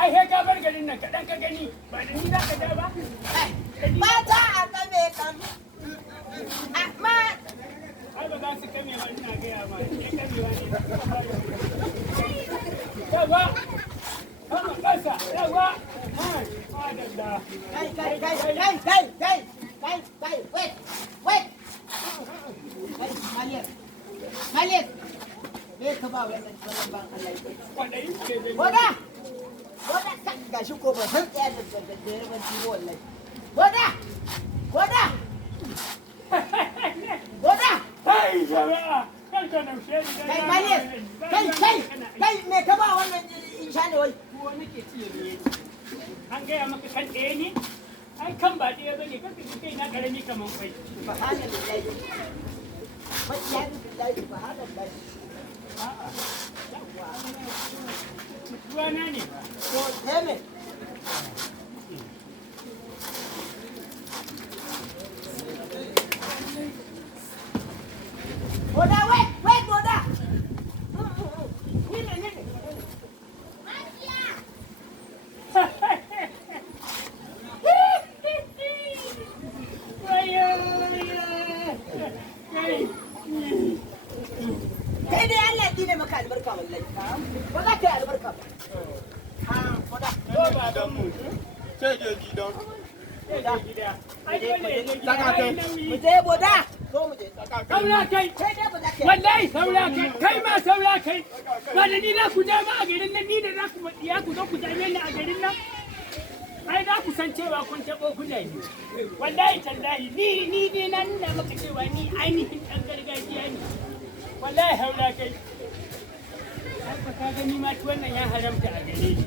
ai he ka bar garin nan kaɗan ka gani ba da ni za ka ja ba mata a kame kam amma ai ba za su kame ba ina gaya ma ne kamewa ne yawa kama ƙasa yawa madalla kai wait Malik me ka ba wannan ban Allah kwaɗayi ce da Boda kan gashi ko ba san tsaya da yawan ciwo wallahi. Boda. kai jama'a kan ka naushe ni Kai Malik. Kai me ka ba wannan insha ne wai. ko nake ci ne an gaya maka kan ɗaya ne ai kan ba ɗaya bane kan ka kai na karami kaman kwai Subhanallahi. Subhanallahi. ruwana ne To teme. Boda wait Boda. Ni. Kai dai Allah ya dine maka albarka wallahi. Ba za ka yi albarka ba. Boda. ba don mu sai je gidan gida ai dole ne Mu je Boda. Zo mu je. saura kai Kai dai ba za ka yi. wallahi saura kai kai ma saura kai ba da ni na ku dama a garin nan ni da za ku ya ku zo ku dame ni a garin nan ai za ku san cewa kun taɓo fulani wallahi tallahi ni na nuna maka cewa ni ainihin ɗan gargajiya ne wallahi haura kai haka ka gani ma wannan ya haramta a gare ni